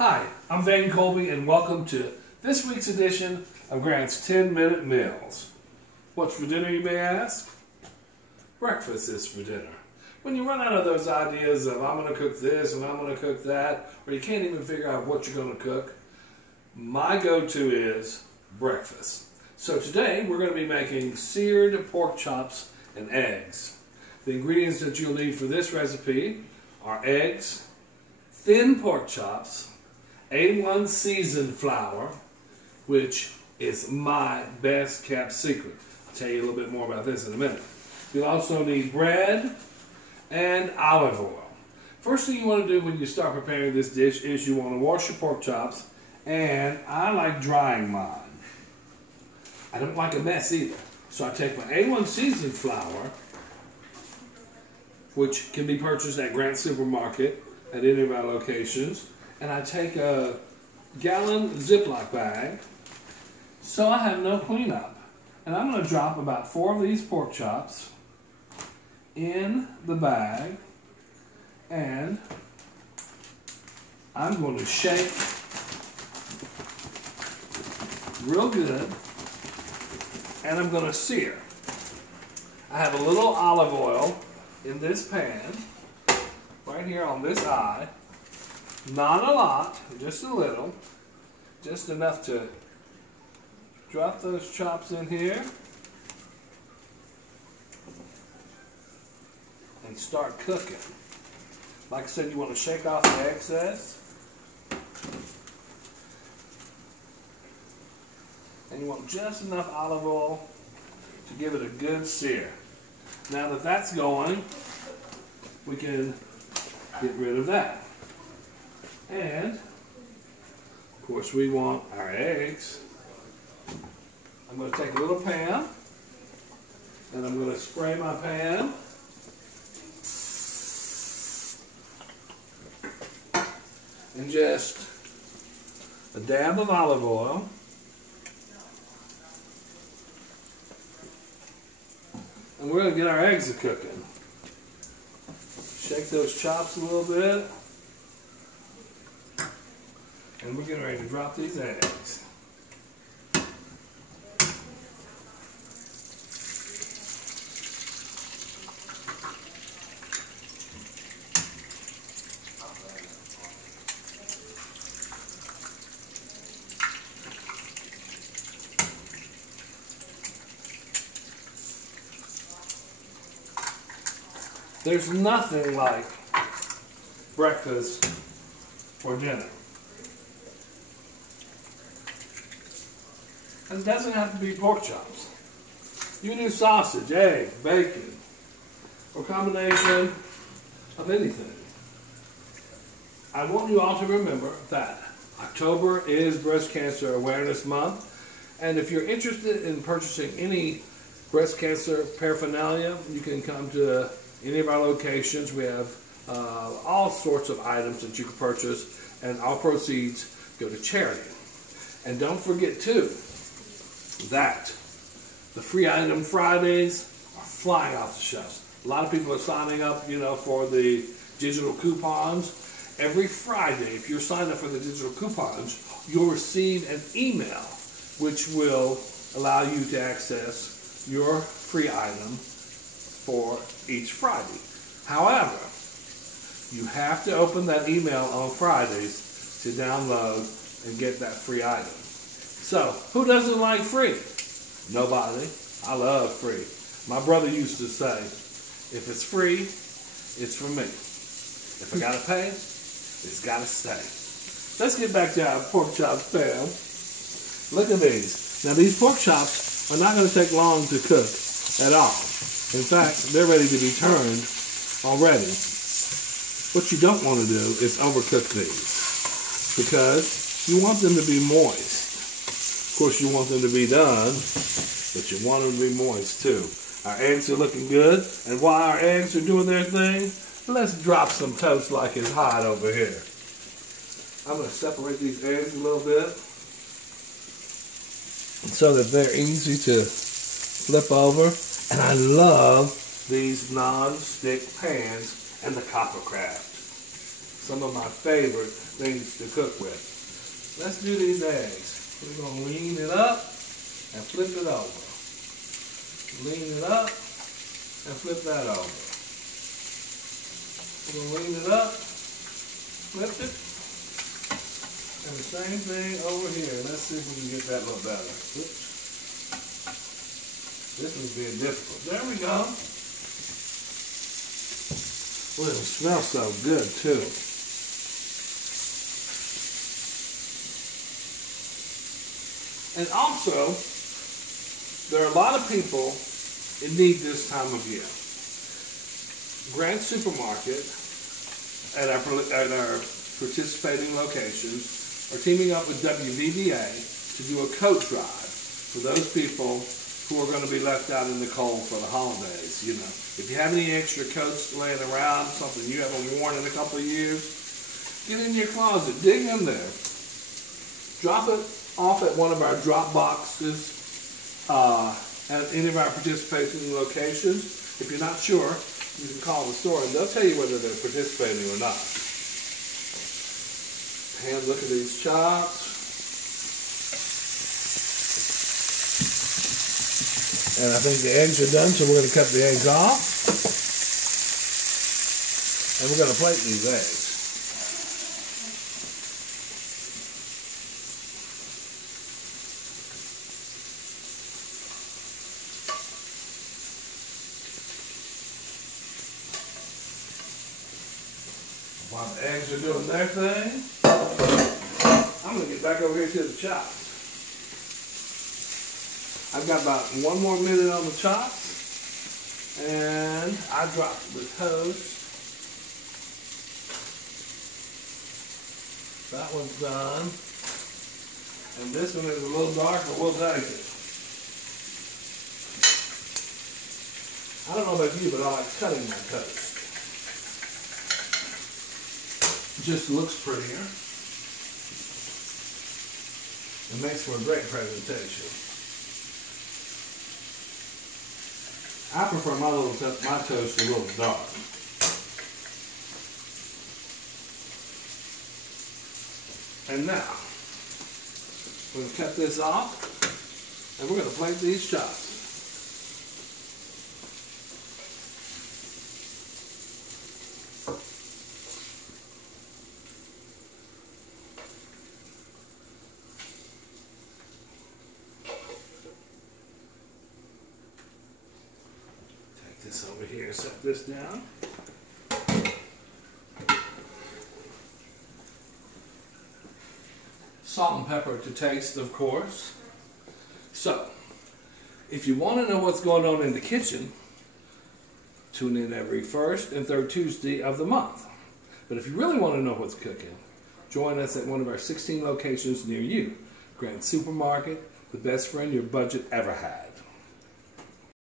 Hi, I'm Van Colby and welcome to this week's edition of Grant's 10-Minute Meals. What's for dinner, you may ask? Breakfast is for dinner. When you run out of those ideas of I'm going to cook this and I'm going to cook that, or you can't even figure out what you're going to cook, my go-to is breakfast. So today we're going to be making seared pork chops and eggs. The ingredients that you'll need for this recipe are eggs, thin pork chops, A1 seasoned flour, which is my best kept secret. I'll tell you a little bit more about this in a minute. You'll also need bread and olive oil. First thing you want to do when you start preparing this dish is you want to wash your pork chops, and I like drying mine. I don't like a mess either. So I take my A1 seasoned flour, which can be purchased at Grant Supermarket at any of our locations, and I take a gallon Ziploc bag so I have no cleanup. And I'm going to drop about 4 of these pork chops in the bag, and I'm going to shake real good, and I'm going to sear. I have a little olive oil in this pan, right here on this eye. Not a lot, just a little. Just enough to drop those chops in here and start cooking. Like I said, you want to shake off the excess. And you want just enough olive oil to give it a good sear. Now that that's going, we can get rid of that. And, of course, we want our eggs. I'm going to take a little pan, and I'm going to spray my pan. And just a dab of olive oil. And we're going to get our eggs cooking. Shake those chops a little bit. And we're getting ready to drop these eggs. There's nothing like breakfast for dinner. And it doesn't have to be pork chops. You can do sausage, egg, bacon, or a combination of anything. I want you all to remember that October is Breast Cancer Awareness Month, and if you're interested in purchasing any breast cancer paraphernalia, you can come to any of our locations. We have all sorts of items that you can purchase, and all proceeds go to charity. And don't forget too, that the free item Fridays are flying off the shelves. A lot of people are signing up, for the digital coupons. Every Friday, if you're signed up for the digital coupons, you'll receive an email which will allow you to access your free item for each Friday. However, you have to open that email on Fridays to download and get that free item. So, who doesn't like free? Nobody. I love free. My brother used to say, if it's free, it's for me. If I gotta pay, it's gotta stay. Let's get back to our pork chops pan. Look at these. Now these pork chops are not going to take long to cook at all. In fact, they're ready to be turned already. What you don't want to do is overcook these, because you want them to be moist. Of course, you want them to be done, but you want them to be moist too. Our eggs are looking good, and while our eggs are doing their thing, let's drop some toast like it's hot over here. I'm going to separate these eggs a little bit so that they're easy to flip over. And I love these non-stick pans and the Coppercraft. some of my favorite things to cook with. Let's do these eggs. We're going to lean it up and flip it over. Lean it up and flip that over. We're going to lean it up, flip it, and the same thing over here. Let's see if we can get that a little better. Oops. This is being difficult. There we go. Well, it smells so good too. And also, there are a lot of people in need this time of year. Grand Supermarket at our participating locations are teaming up with WVVA to do a coat drive for those people who are going to be left out in the cold for the holidays. You know, if you have any extra coats laying around, something you haven't worn in a couple of years, get in your closet, dig in there, drop it off at one of our drop boxes at any of our participating locations. If you're not sure, you can call the store and they'll tell you whether they're participating or not. And look at these chops. And I think the eggs are done, so we're going to cut the eggs off. And we're going to plate these eggs. While the eggs are doing their thing, I'm going to get back over here to the chops. I've got about 1 more minute on the chops, and I dropped the toast. That one's done, and this one is a little dark, but we'll take it. I don't know about you, but I like cutting my toast. It just looks prettier. It makes for a great presentation. I prefer my toast a little dark. And now, we're going to cut this off, and we're going to plate these chops. This over here, set this down. Salt and pepper to taste, of course. So, if you want to know what's going on in the kitchen, tune in every first and third Tuesday of the month. But if you really want to know what's cooking, join us at one of our 16 locations near you. Grand Supermarket, the best friend your budget ever had.